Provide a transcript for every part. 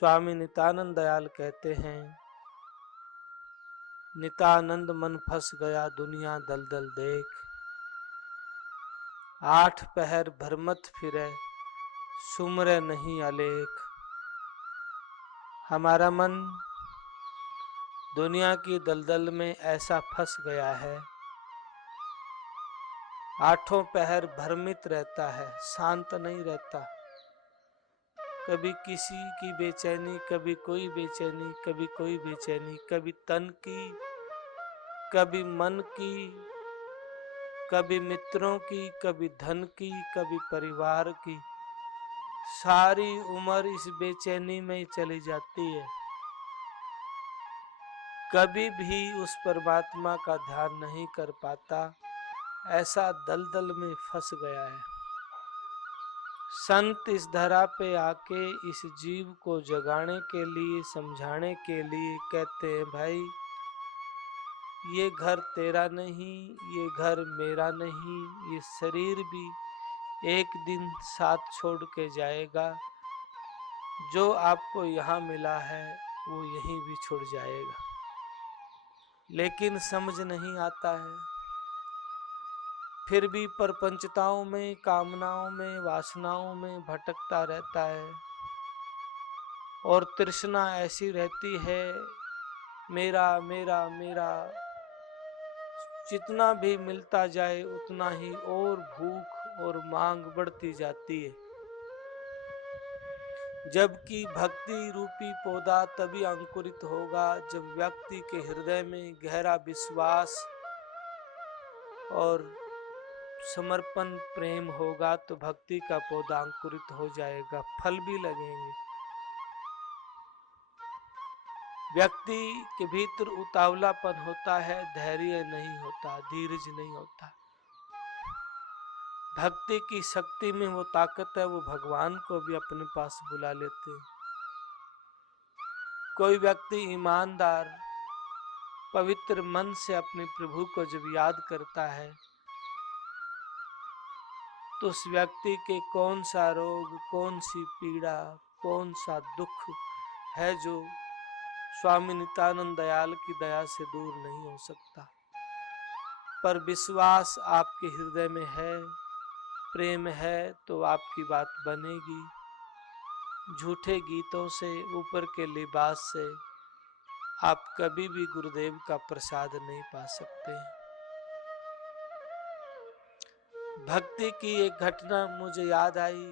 स्वामी नित्यानंद दयाल कहते हैं, नित्यानंद मन फंस गया दुनिया दलदल देख, 8 पहर भरमत फिरे सुमरे नहीं अलेख। हमारा मन दुनिया की दलदल में ऐसा फंस गया है, 8 पहर भ्रमित रहता है, शांत नहीं रहता। कभी किसी की बेचैनी, कभी कोई बेचैनी, कभी कोई बेचैनी, कभी तन की, कभी मन की, कभी मित्रों की, कभी धन की, कभी परिवार की। सारी उम्र इस बेचैनी में चली जाती है, कभी भी उस परमात्मा का ध्यान नहीं कर पाता, ऐसा दलदल में फंस गया है। संत इस धरा पे आके इस जीव को जगाने के लिए, समझाने के लिए कहते हैं, भाई ये घर तेरा नहीं, ये घर मेरा नहीं, ये शरीर भी एक दिन साथ छोड़ के जाएगा। जो आपको यहाँ मिला है वो यहीं भी छुड़ जाएगा। लेकिन समझ नहीं आता है, फिर भी परपंचताओं में, कामनाओं में, वासनाओं में भटकता रहता है और तृष्णा ऐसी रहती है, मेरा मेरा मेरा। जितना भी मिलता जाए उतना ही और भूख और मांग बढ़ती जाती है। जबकि भक्ति रूपी पौधा तभी अंकुरित होगा जब व्यक्ति के हृदय में गहरा विश्वास और समर्पण प्रेम होगा, तो भक्ति का पौधा अंकुरित हो जाएगा, फल भी लगेंगे। व्यक्ति के भीतर उतावलापन होता है, धैर्य नहीं होता, धीरज नहीं होता। भक्ति की शक्ति में वो ताकत है, वो भगवान को भी अपने पास बुला लेते हैं। कोई व्यक्ति ईमानदार पवित्र मन से अपने प्रभु को जब याद करता है, तो उस व्यक्ति के कौन सा रोग, कौन सी पीड़ा, कौन सा दुख है जो स्वामी नित्यानंद दयाल की दया से दूर नहीं हो सकता। पर विश्वास आपके हृदय में है, प्रेम है, तो आपकी बात बनेगी। झूठे गीतों से, ऊपर के लिबास से आप कभी भी गुरुदेव का प्रसाद नहीं पा सकते। भक्ति की एक घटना मुझे याद आई।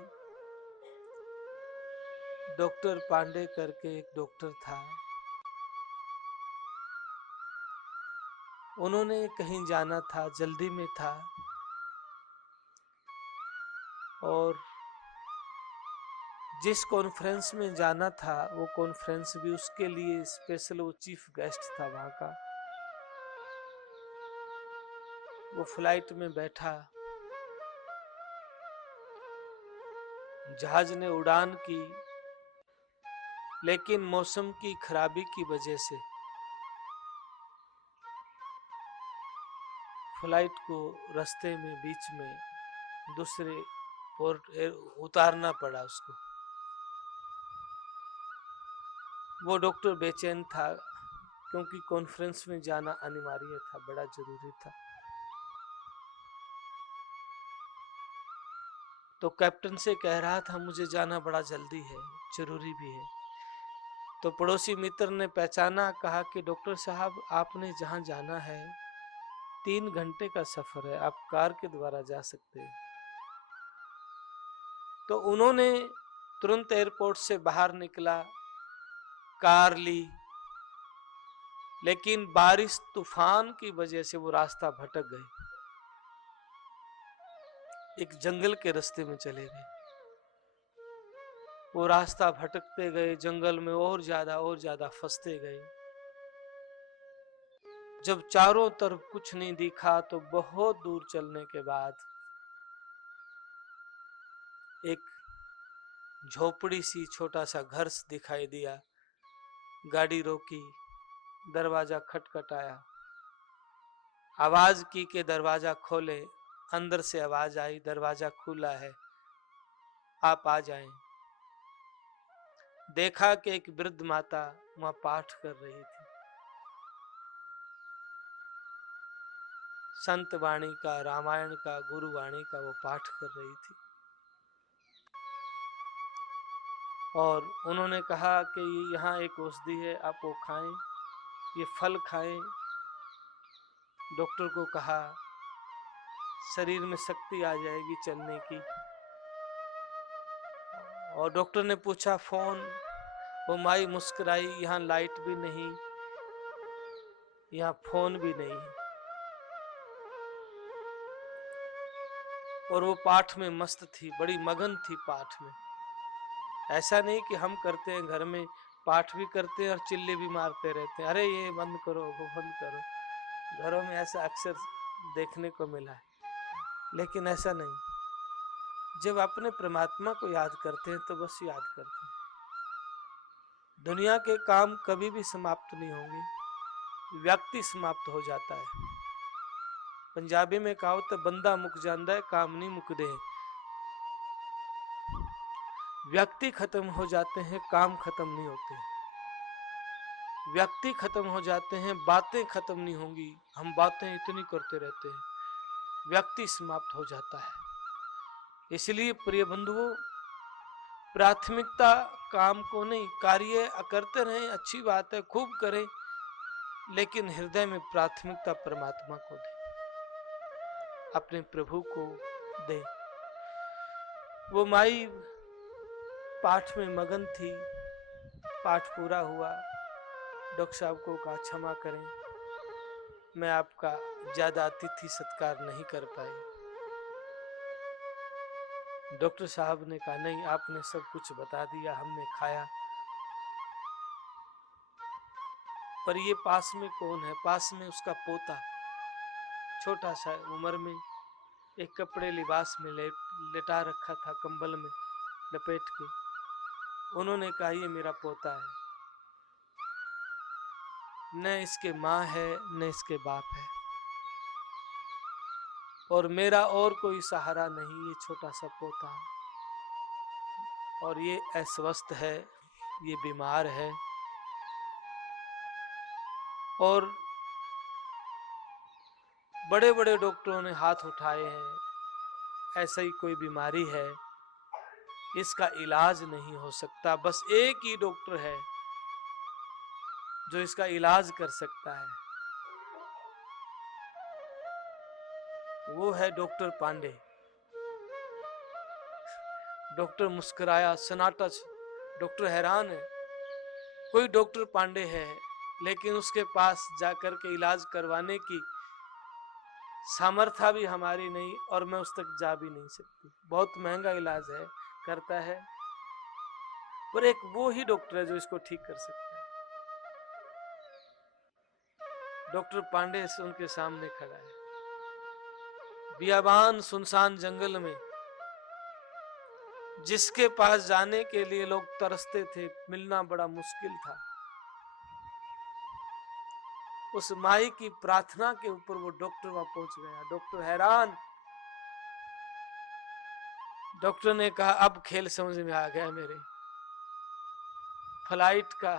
डॉक्टर पांडे करके एक डॉक्टर था, उन्होंने कहीं जाना था, जल्दी में था, और जिस कॉन्फ्रेंस में जाना था वो कॉन्फ्रेंस भी उसके लिए स्पेशल, वो चीफ गेस्ट था वहां का। वो फ्लाइट में बैठा, जहाज ने उड़ान की, लेकिन मौसम की खराबी की वजह से फ्लाइट को रास्ते में बीच में दूसरे पोर्ट उतारना पड़ा उसको। वो डॉक्टर बेचैन था क्योंकि कॉन्फ्रेंस में जाना अनिवार्य था, बड़ा जरूरी था। तो कैप्टन से कह रहा था, मुझे जाना बड़ा जल्दी है, जरूरी भी है। तो पड़ोसी मित्र ने पहचाना, कहा कि डॉक्टर साहब आपने जहां जाना है 3 घंटे का सफर है, आप कार के द्वारा जा सकते हैं। तो उन्होंने तुरंत एयरपोर्ट से बाहर निकला, कार ली, लेकिन बारिश तूफान की वजह से वो रास्ता भटक गए, एक जंगल के रास्ते में चले गए। वो रास्ता भटकते गए, जंगल में और ज्यादा फंसते गए। जब चारों तरफ कुछ नहीं दिखा तो बहुत दूर चलने के बाद एक झोपड़ी सी, छोटा सा घर दिखाई दिया। गाड़ी रोकी, दरवाजा खटखटाया, आवाज की कि दरवाजा खोले। अंदर से आवाज आई, दरवाजा खुला है, आप आ जाएं। देखा कि एक वृद्ध माता वहां पाठ कर रही थी, संत वाणी का, रामायण का, गुरु वाणी का वो पाठ कर रही थी। और उन्होंने कहा कि यहाँ एक औषधि है, आप वो खाएं, ये फल खाएं। डॉक्टर को कहा शरीर में शक्ति आ जाएगी चलने की। और डॉक्टर ने पूछा फोन, वो माई मुस्कुराई, यहाँ लाइट भी नहीं, यहाँ फोन भी नहीं। और वो पाठ में मस्त थी, बड़ी मगन थी पाठ में। ऐसा नहीं कि हम करते हैं घर में, पाठ भी करते हैं और चिल्ले भी मारते रहते हैं, अरे ये बंद करो, वो बंद करो। घरों में ऐसा अक्सर देखने को मिला है, लेकिन ऐसा नहीं। जब अपने परमात्मा को याद करते हैं तो बस याद करते हैं। दुनिया के काम कभी भी समाप्त नहीं होंगे, व्यक्ति समाप्त हो जाता है। पंजाबी में कहावत है, बंदा मुक जांदा है काम नहीं मुकदे। व्यक्ति खत्म हो जाते हैं, काम खत्म नहीं होते। व्यक्ति खत्म हो जाते हैं, बातें खत्म नहीं होंगी, हम बातें इतनी करते रहते हैं। व्यक्ति समाप्त हो जाता है। इसलिए प्रिय बंधुओं, प्राथमिकता काम को नहीं, कार्य करते रहें, अच्छी बात है, खूब करें, लेकिन हृदय में प्राथमिकता परमात्मा को दें, अपने प्रभु को दें। वो माई पाठ में मगन थी, पाठ पूरा हुआ। डॉक्टर साहब को कहा क्षमा करें, मैं आपका ज्यादा अतिथि सत्कार नहीं कर पाई। डॉक्टर साहब ने कहा नहीं, आपने सब कुछ बता दिया, हमने खाया। पर ये पास में कौन है? पास में उसका पोता, छोटा सा उम्र में, एक कपड़े लिबास में लेटा रखा था, कंबल में लपेट के। उन्होंने कहा ये मेरा पोता है, न इसके माँ है न इसके बाप है, और मेरा और कोई सहारा नहीं, ये छोटा सा पोता। और ये अस्वस्थ है, ये बीमार है, और बड़े बड़े डॉक्टरों ने हाथ उठाए हैं, ऐसा ही कोई बीमारी है, इसका इलाज नहीं हो सकता। बस एक ही डॉक्टर है जो इसका इलाज कर सकता है, वो है डॉक्टर पांडे। डॉक्टर मुस्कुराया, सन्नाटा। डॉक्टर हैरान है, कोई डॉक्टर पांडे है, लेकिन उसके पास जाकर के इलाज करवाने की सामर्थ्य भी हमारी नहीं, और मैं उस तक जा भी नहीं सकती। बहुत महंगा इलाज है, करता है, पर एक वो ही डॉक्टर है जो इसको ठीक कर सकता है। डॉक्टर पांडे उनके सामने खड़ा है, बियाबान सुनसान जंगल में, जिसके पास जाने के लिए लोग तरसते थे, मिलना बड़ा मुश्किल था। उस माई की प्रार्थना के ऊपर वो डॉक्टर वहां पहुंच गया। डॉक्टर हैरान। डॉक्टर ने कहा अब खेल समझ में आ गया मेरे, फ्लाइट का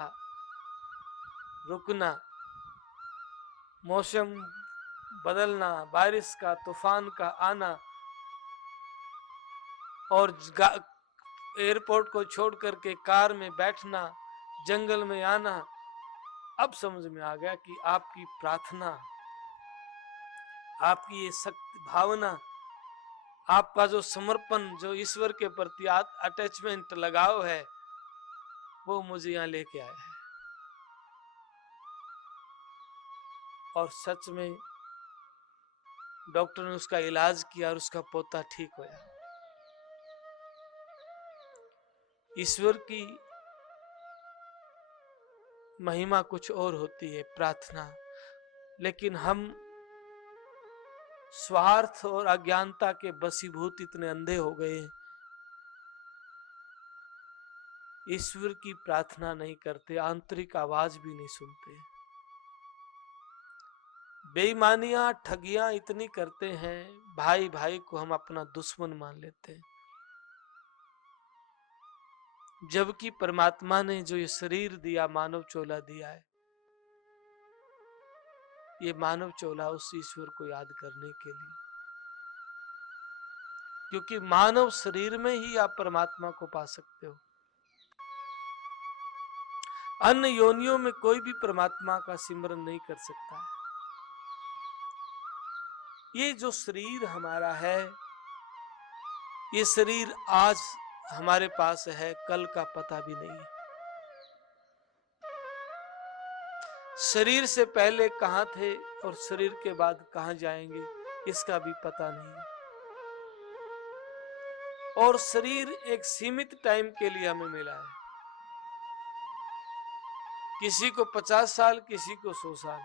रुकना, मौसम बदलना, बारिश का, तूफान का आना, और एयरपोर्ट को छोड़ करके कार में बैठना, जंगल में आना। अब समझ में आ गया कि आपकी प्रार्थना, आपकी ये शक्ति भावना, आपका जो समर्पण, जो ईश्वर के प्रति अटैचमेंट, लगाव है, वो मुझे यहां लेके आया है। और सच में डॉक्टर ने उसका इलाज किया और उसका पोता ठीक होया। ईश्वर की महिमा कुछ और होती है, प्रार्थना। लेकिन हम स्वार्थ और अज्ञानता के बसीभूत इतने अंधे हो गए, ईश्वर की प्रार्थना नहीं करते, आंतरिक आवाज भी नहीं सुनते। बेईमानियां, ठगियां इतनी करते हैं, भाई भाई को हम अपना दुश्मन मान लेते हैं। जबकि परमात्मा ने जो ये शरीर दिया, मानव चोला दिया है, ये मानव चोला उस ईश्वर को याद करने के लिए, क्योंकि मानव शरीर में ही आप परमात्मा को पा सकते हो। अन्य योनियों में कोई भी परमात्मा का सिमरन नहीं कर सकता है। ये जो शरीर हमारा है, ये शरीर आज हमारे पास है, कल का पता भी नहीं है। शरीर से पहले कहां थे और शरीर के बाद कहां जाएंगे, इसका भी पता नहीं है। और शरीर एक सीमित टाइम के लिए हमें मिला है। किसी को 50 साल, किसी को 100 साल,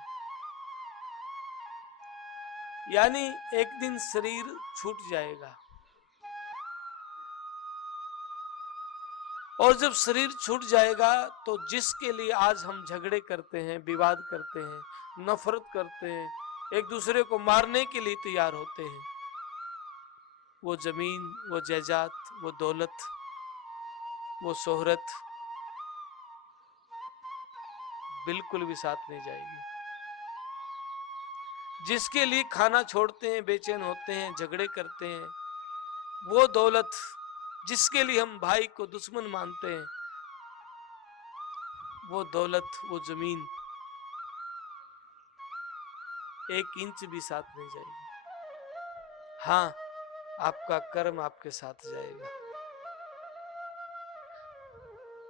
यानी एक दिन शरीर छूट जाएगा। और जब शरीर छूट जाएगा तो जिसके लिए आज हम झगड़े करते हैं, विवाद करते हैं, नफरत करते हैं, एक दूसरे को मारने के लिए तैयार होते हैं, वो जमीन, वो जायदाद, वो दौलत, वो शोहरत बिल्कुल भी साथ नहीं जाएगी। जिसके लिए खाना छोड़ते हैं, बेचैन होते हैं, झगड़े करते हैं, वो दौलत, जिसके लिए हम भाई को दुश्मन मानते हैं, वो दौलत, वो जमीन 1 इंच भी साथ नहीं जाएगी। हाँ, आपका कर्म आपके साथ जाएगा।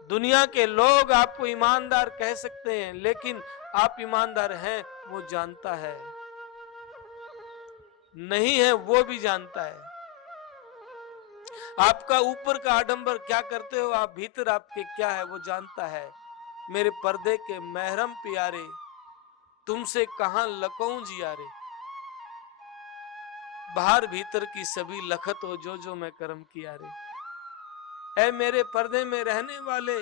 दुनिया के लोग आपको ईमानदार कह सकते हैं, लेकिन आप ईमानदार हैं वो जानता है, नहीं है वो भी जानता है। आपका ऊपर का आडंबर क्या करते हो, आप भीतर आपके क्या है वो जानता है। मेरे पर्दे के महरम प्यारे, तुमसे कहां लकऊं जियारे, बाहर भीतर की सभी लखत हो जो जो मैं कर्म किया रे। ऐ मेरे पर्दे में रहने वाले,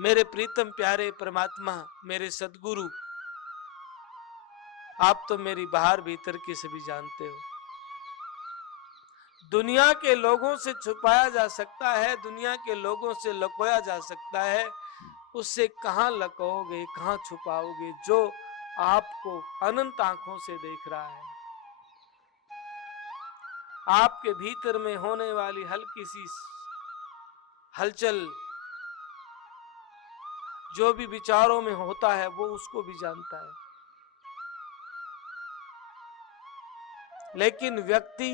मेरे प्रीतम प्यारे परमात्मा, मेरे सदगुरु, आप तो मेरी बाहर भीतर की सभी जानते हो। दुनिया के लोगों से छुपाया जा सकता है, दुनिया के लोगों से लुकोया जा सकता है, उससे कहां लकोगे, कहां छुपाओगे जो आपको अनंत आंखों से देख रहा है। आपके भीतर में होने वाली हल्की सी हलचल, जो भी विचारों में होता है, वो उसको भी जानता है। लेकिन व्यक्ति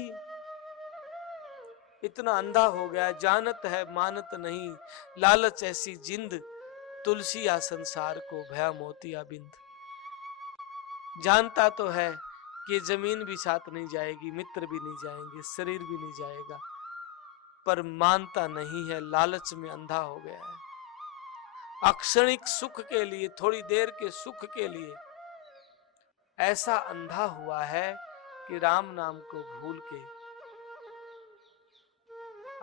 इतना अंधा हो गया, जानत है मानत नहीं, लालच ऐसी जिंद, तुलसी आ संसार को भया मोतिया बिंद। जानता तो है कि जमीन भी साथ नहीं जाएगी, मित्र भी नहीं जाएंगे, शरीर भी नहीं जाएगा, पर मानता नहीं है, लालच में अंधा हो गया है। अक्षणिक सुख के लिए, थोड़ी देर के सुख के लिए ऐसा अंधा हुआ है कि राम नाम को भूल के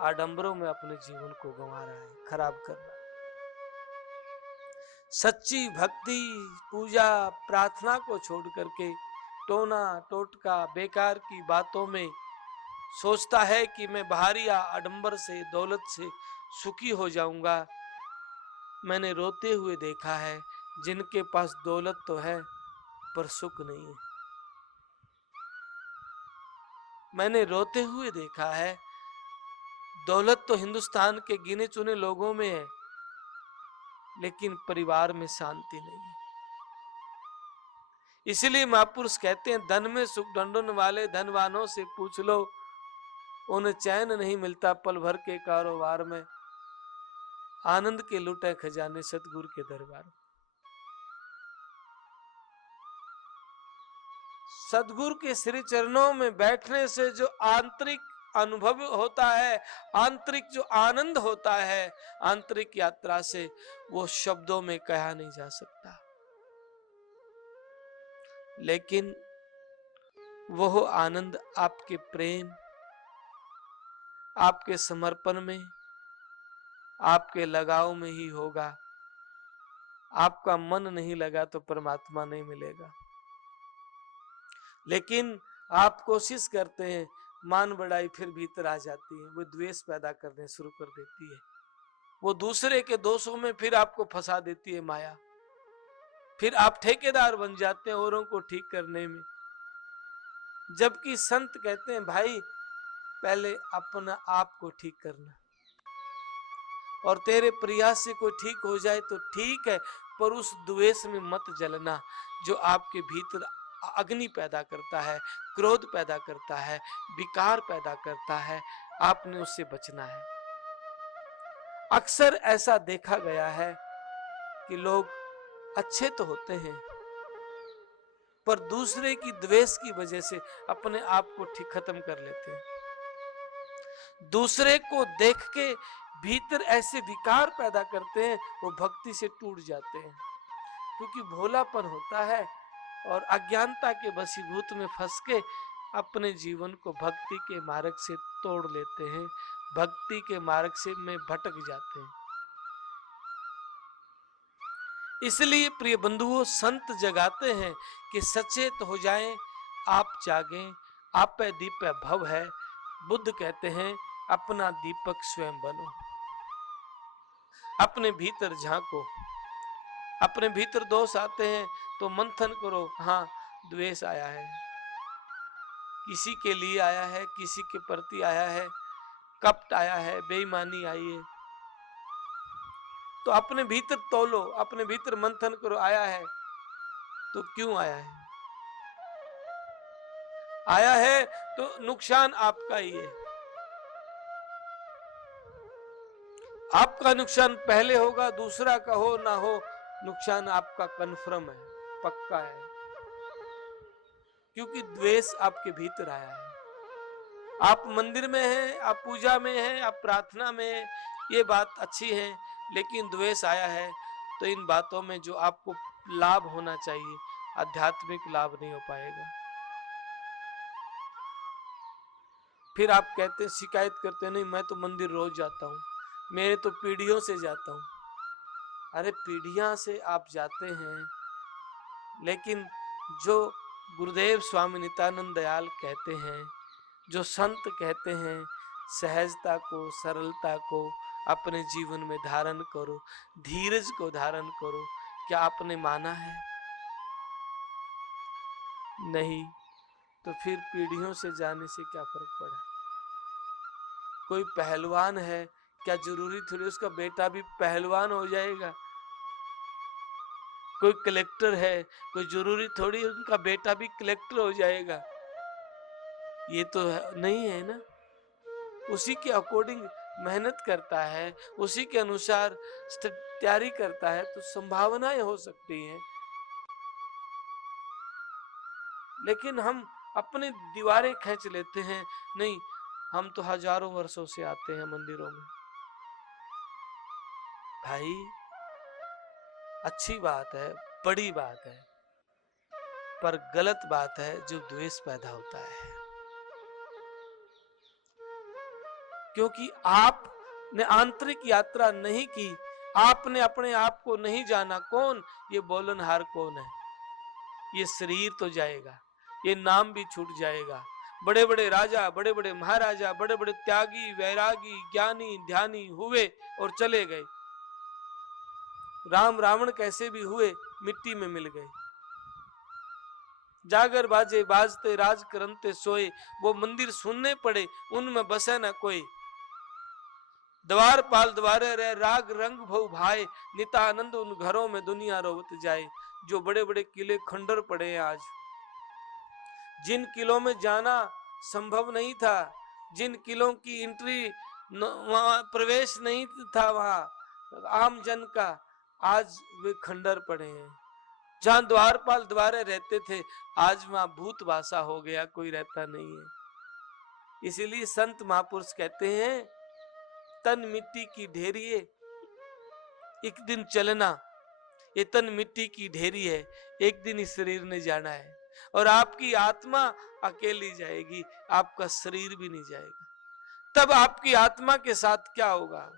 आडंबरों में अपने जीवन को गंवा रहा है, खराब कर रहा है। सच्ची भक्ति, पूजा, प्रार्थना को छोड़ करके टोना टोटका, बेकार की बातों में सोचता है कि मैं बाहरी आडंबर से, दौलत से सुखी हो जाऊंगा। मैंने रोते हुए देखा है जिनके पास दौलत तो है पर सुख नहीं है। मैंने रोते हुए देखा है, दौलत तो हिंदुस्तान के गिने चुने लोगों में है, लेकिन परिवार में शांति नहीं है। इसलिए महापुरुष कहते हैं, धन में सुख ढूंढने वाले धनवानों से पूछ लो, उन्हें चैन नहीं मिलता पल भर के कारोबार में, आनंद के लुटे खजाने सतगुरु के दरबार। सदगुरु के श्री चरणों में बैठने से जो आंतरिक अनुभव होता है, आंतरिक जो आनंद होता है, आंतरिक यात्रा से, वो शब्दों में कहा नहीं जा सकता। लेकिन वह आनंद आपके प्रेम, आपके समर्पण में, आपके लगाव में ही होगा। आपका मन नहीं लगा तो परमात्मा नहीं मिलेगा। लेकिन आप कोशिश करते हैं, मान बढ़ाई फिर भीतर आ जाती है, वो द्वेष पैदा करने शुरू कर देती है। वो दूसरे के दोषों में फिर आपको फंसा देती है माया। फिर आप ठेकेदार बन जाते हैं औरों को ठीक करने में। जबकि संत कहते हैं भाई पहले अपना आप को ठीक करना, और तेरे प्रयास से कोई ठीक हो जाए तो ठीक है, पर उस द्वेष में मत जलना जो आपके भीतर अग्नि पैदा करता है, क्रोध पैदा करता है, विकार पैदा करता है। आपने उससे बचना है। अक्सर ऐसा देखा गया है कि लोग अच्छे तो होते हैं पर दूसरे की द्वेष की वजह से अपने आप को ठीक खत्म कर लेते हैं। दूसरे को देख के भीतर ऐसे विकार पैदा करते हैं, वो भक्ति से टूट जाते हैं, क्योंकि भोलापन होता है और अज्ञानता के वशीभूत में फंस के अपने जीवन को भक्ति के मार्ग से तोड़ लेते हैं, भक्ति के मार्ग से में भटक जाते हैं। इसलिए प्रिय बंधुओं, संत जगाते हैं कि सचेत हो जाएं, आप जागें, आप पे दीप भव है। बुद्ध कहते हैं अपना दीपक स्वयं बनो, अपने भीतर झांको। अपने भीतर दोष आते हैं तो मंथन करो, हाँ द्वेष आया है, किसी के लिए आया है, किसी के प्रति आया है, कपट आया है, बेईमानी आई है, तो अपने भीतर तोलो, अपने भीतर मंथन करो, आया है तो क्यों आया है? आया है तो नुकसान आपका ही है। आपका नुकसान पहले होगा, दूसरा का हो ना हो, नुकसान आपका कन्फर्म है, पक्का है, क्योंकि द्वेष आपके भीतर आया है। आप मंदिर में हैं, आप पूजा में हैं, आप प्रार्थना में हैं, ये बात अच्छी है, लेकिन द्वेष आया है तो इन बातों में जो आपको लाभ होना चाहिए, आध्यात्मिक लाभ नहीं हो पाएगा। फिर आप कहते हैं, शिकायत करते हैं, नहीं मैं तो मंदिर रोज जाता हूँ, मेरे तो पीढ़ियों से जाता हूँ। अरे पीढ़ियां से आप जाते हैं, लेकिन जो गुरुदेव स्वामी नित्यानंद दयाल कहते हैं, जो संत कहते हैं, सहजता को, सरलता को अपने जीवन में धारण करो, धीरज को धारण करो, क्या आपने माना है? नहीं, तो फिर पीढ़ियों से जाने से क्या फर्क पड़ा? कोई पहलवान है, क्या जरूरी थोड़ी उसका बेटा भी पहलवान हो जाएगा? कोई कलेक्टर है, कोई जरूरी थोड़ी उनका बेटा भी कलेक्टर हो जाएगा? ये तो नहीं है ना। उसी के अकॉर्डिंग मेहनत करता है, उसी के अनुसार तैयारी करता है, तो संभावनाएं हो सकती हैं। लेकिन हम अपनी दीवारें खींच लेते हैं, नहीं हम तो हजारों वर्षों से आते हैं मंदिरों में। भाई अच्छी बात है, बड़ी बात है, पर गलत बात है जो द्वेष पैदा होता है, क्योंकि आपने आंतरिक यात्रा नहीं की, आपने अपने आप को नहीं जाना। कौन ये बोलनहार कौन है? ये शरीर तो जाएगा, ये नाम भी छूट जाएगा। बड़े बड़े राजा, बड़े बड़े महाराजा, बड़े बड़े त्यागी, वैरागी, ज्ञानी, ध्यानी हुए और चले गए। राम रावण कैसे भी हुए, मिट्टी में मिल गए। जागर बाजे बाजते राज करनते सोए, वो मंदिर सुनने पड़े, उनमें बसे न कोई। द्वार पाल द्वारे रहे, राग रंग भव भाई, नितानंद उन घरों में दुनिया रोवत जाए। जो बड़े बड़े किले खंडर पड़े हैं आज, जिन किलों में जाना संभव नहीं था, जिन किलों की एंट्री वहां प्रवेश नहीं था वहां आम जन का, आज वे खंडर पड़े हैं। जहां द्वारपाल द्वारे रहते थे, आज वहां भूत भाषा हो गया, कोई रहता नहीं है। इसीलिए संत महापुरुष कहते हैं, तन मिट्टी की ढेरी है, एक दिन चलना। ये तन मिट्टी की ढेरी है, एक दिन इस शरीर ने जाना है, और आपकी आत्मा अकेली जाएगी, आपका शरीर भी नहीं जाएगा। तब आपकी आत्मा के साथ क्या होगा?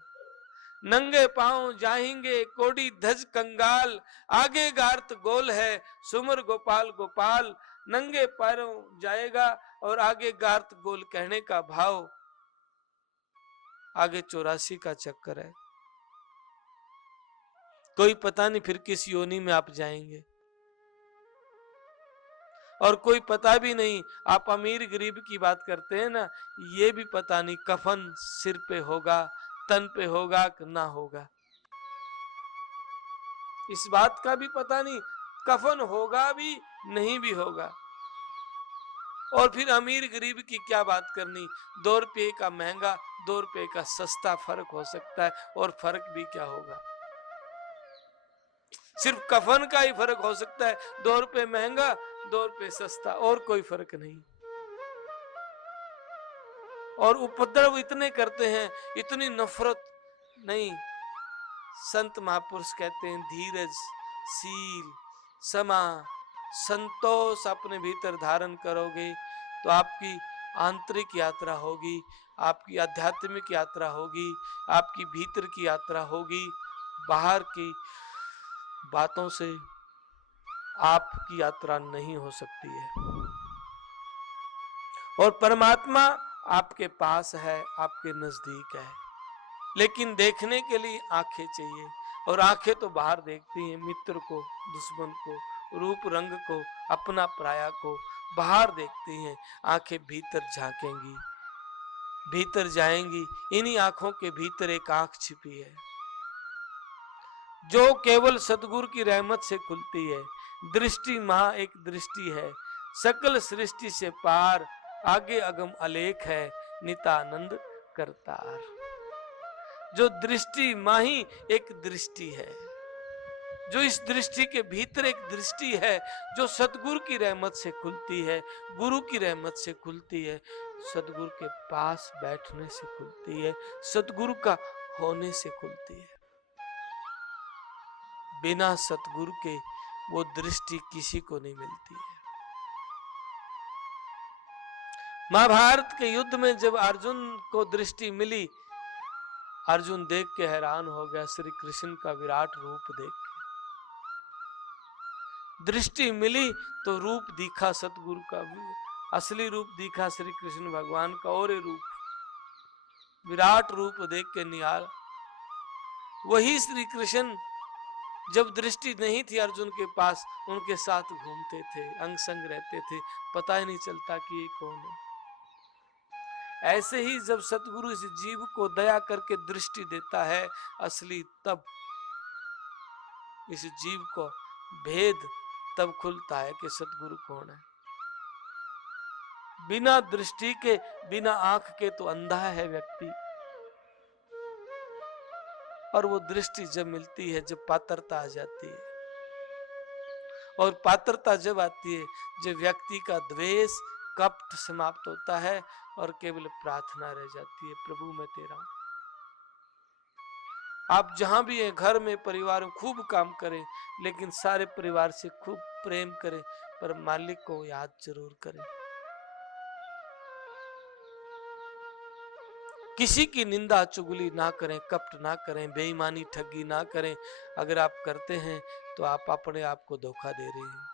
नंगे पांव जाएंगे कोड़ी धज कंगाल, आगे गार्त गोल है सुमर गोपाल गोपाल। नंगे पैरों जाएगा और आगे गार्त गोल, कहने का भाव आगे 84 का चक्कर है। कोई पता नहीं फिर किस योनि में आप जाएंगे, और कोई पता भी नहीं। आप अमीर गरीब की बात करते हैं ना, ये भी पता नहीं कफन सिर पे होगा, तन पे होगा कि ना होगा, इस बात का भी पता नहीं, कफन होगा भी नहीं भी होगा। और फिर अमीर गरीब की क्या बात करनी, 2 रुपये का महंगा 2 रुपये का सस्ता फर्क हो सकता है, और फर्क भी क्या होगा, सिर्फ कफन का ही फर्क हो सकता है, 2 रुपये महंगा 2 रुपये सस्ता, और कोई फर्क नहीं। और उपद्रव इतने करते हैं, इतनी नफरत नहीं। संत महापुरुष कहते हैं धीरज, सील, समा, संतोष अपने भीतर धारण करोगे तो आपकी आंतरिक यात्रा होगी, आपकी आध्यात्मिक यात्रा होगी, आपकी भीतर की यात्रा होगी। बाहर की बातों से आपकी यात्रा नहीं हो सकती है। और परमात्मा आपके पास है, आपके नजदीक है, लेकिन देखने के लिए आंखें चाहिए। और आंखें तो बाहर देखती हैं, मित्र को, दुश्मन को, रूप रंग को, अपना पराया को बाहर देखती हैं। आंखें भीतर झांकेंगी, भीतर जाएंगी। इन्हीं आंखों के भीतर एक आंख छिपी है जो केवल सतगुरु की रहमत से खुलती है। दृष्टि महा एक दृष्टि है, सकल सृष्टि से पार, आगे अगम अलेख है, नितानंद करतार। जो दृष्टि माही एक दृष्टि है, जो इस दृष्टि के भीतर एक दृष्टि है, जो सतगुरु की रहमत से खुलती है, गुरु की रहमत से खुलती है, सतगुरु के पास बैठने से खुलती है, सतगुरु का होने से खुलती है। बिना सतगुरु के वो दृष्टि किसी को नहीं मिलती है। महाभारत के युद्ध में जब अर्जुन को दृष्टि मिली, अर्जुन देख के हैरान हो गया श्री कृष्ण का विराट रूप देख के। दृष्टि मिली तो रूप दिखा सतगुरु का, असली रूप दिखा श्री कृष्ण भगवान का, और रूप विराट रूप देख के निहाल। वही श्री कृष्ण जब दृष्टि नहीं थी अर्जुन के पास, उनके साथ घूमते थे, अंग संग रहते थे, पता ही नहीं चलता कि ये कौन है। ऐसे ही जब सतगुरु इस जीव को दया करके दृष्टि देता है असली, तब इस जीव को भेद तब खुलता है कि सतगुरु कौन है। बिना दृष्टि के, बिना आंख के तो अंधा है व्यक्ति। और वो दृष्टि जब मिलती है, जब पात्रता आ जाती है, और पात्रता जब आती है, जब व्यक्ति का द्वेष कपट समाप्त होता है और केवल प्रार्थना रह जाती है, प्रभु मैं तेरा हूं। आप जहां भी हैं, घर में, परिवार में खूब काम करें, लेकिन सारे परिवार से खूब प्रेम करें, पर मालिक को याद जरूर करें। किसी की निंदा चुगली ना करें, कपट ना करें, बेईमानी ठगी ना करें। अगर आप करते हैं तो आप अपने आप को धोखा दे रहे हैं।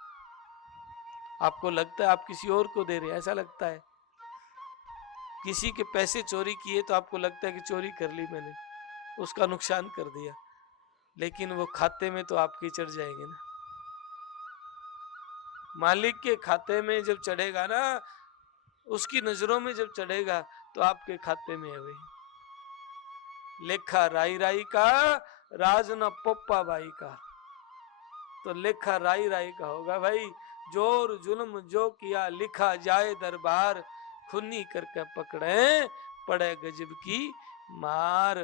आपको लगता है आप किसी और को दे रहे हैं, ऐसा लगता है। किसी के पैसे चोरी किए तो आपको लगता है कि चोरी कर ली मैंने, उसका नुकसान कर दिया, लेकिन वो खाते में तो आपके चढ़ जाएंगे ना। मालिक के खाते में जब चढ़ेगा ना, उसकी नजरों में जब चढ़ेगा तो आपके खाते में है भाई। लेखा राई राई का, राज न पप्पा बाई का। तो लेखा राई राई का होगा भाई। जोर जुल्म जो किया लिखा जाए दरबार, खुन्नी करके पकड़े पड़े गजब की मार।